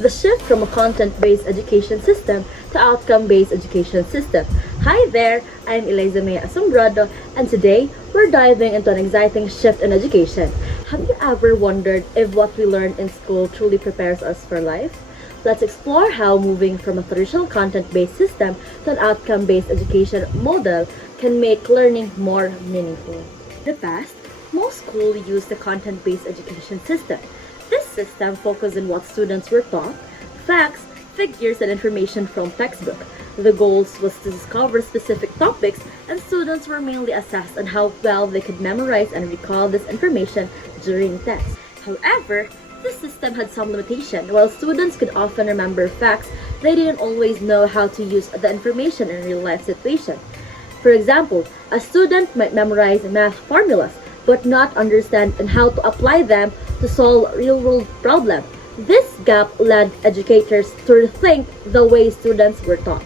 the shift from a content-based education system to outcome-based education system. Hi there, I'm Eliza Mae Asumbrado, and today we're diving into an exciting shift in education. Have you ever wondered if what we learn in school truly prepares us for life? Let's explore how moving from a traditional content-based system to an outcome-based education model can make learning more meaningful. In the past, most schools used the content-based education system. This system focused on what students were taught, facts, figures, and information from textbook. The goals was to discover specific topics, and students were mainly assessed on how well they could memorize and recall this information during tests. However, this system had some limitation. While students could often remember facts, they didn't always know how to use the information in real-life situations. For example, a student might memorize math formulas, but not understand and how to apply them to solve real-world problems. This gap led educators to rethink the way students were taught.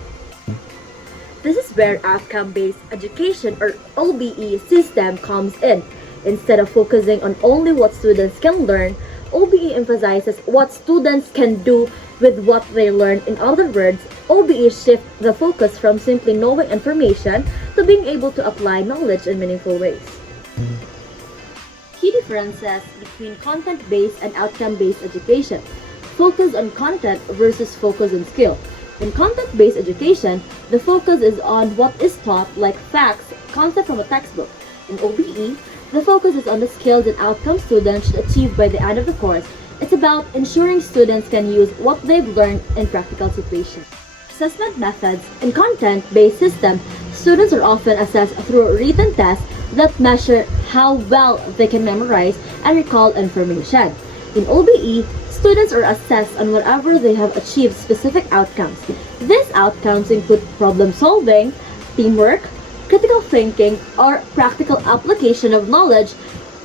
This is where outcome-based education, or OBE, system comes in. Instead of focusing on only what students can learn, OBE emphasizes what students can do with what they learn. In other words, OBE shifts the focus from simply knowing information to being able to apply knowledge in meaningful ways. Key differences between content-based and outcome-based education. Focus on content versus focus on skill. In content-based education, the focus is on what is taught, like facts, concept from a textbook. In OBE, the focus is on the skills and outcomes students should achieve by the end of the course. It's about ensuring students can use what they've learned in practical situations. Assessment methods. In content-based systems, students are often assessed through written tests that measure how well they can memorize and recall information. In OBE, students are assessed on whatever they have achieved specific outcomes. These outcomes include problem solving, teamwork, critical thinking, or practical application of knowledge.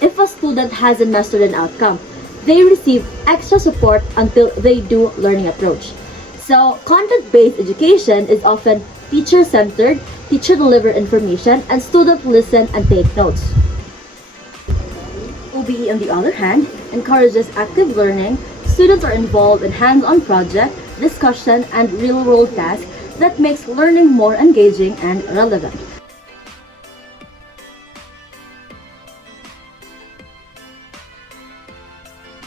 If a student hasn't mastered an outcome, they receive extra support until they do learning approach. So, content-based education is often teacher-centered, teacher-delivered information, and students listen and take notes. OBE, on the other hand, encourages active learning. Students are involved in hands-on project, discussion, and real-world tasks that makes learning more engaging and relevant.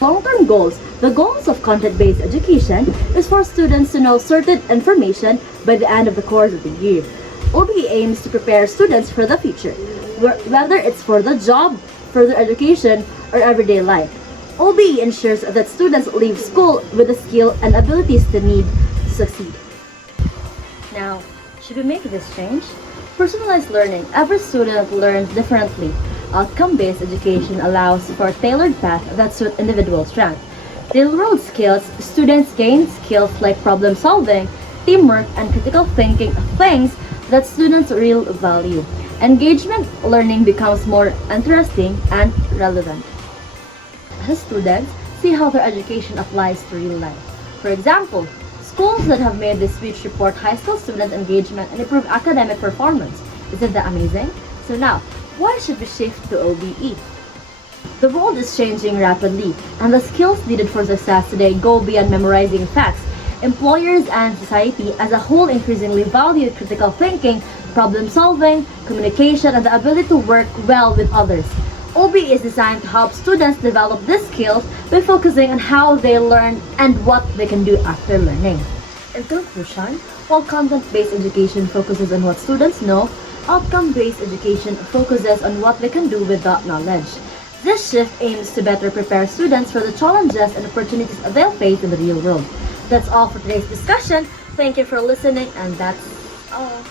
Long-term goals. The goals of content-based education is for students to know certain information by the end of the course of the year. OBE aims to prepare students for the future, whether it's for the job, further education, or everyday life. OBE ensures that students leave school with the skill and abilities they need to succeed. Now, should we make this change? Personalized learning. Every student learns differently. Outcome-based education allows for a tailored path that suits individual strengths. Real-world skills. Students gain skills like problem solving, teamwork, and critical thinking, things that students really value. Engagement learning becomes more interesting and relevant. As students see how their education applies to real life. For example, schools that have made this switch report high school student engagement and improve academic performance. Isn't that amazing? So now, why should we shift to OBE? The world is changing rapidly, and the skills needed for success today go beyond memorizing facts. Employers and society as a whole increasingly value critical thinking, problem solving, communication, and the ability to work well with others. OBE is designed to help students develop these skills by focusing on how they learn and what they can do after learning. In conclusion, while content-based education focuses on what students know, outcome-based education focuses on what they can do with that knowledge. This shift aims to better prepare students for the challenges and opportunities they'll face in the real world. That's all for today's discussion. Thank you for listening, and that's all.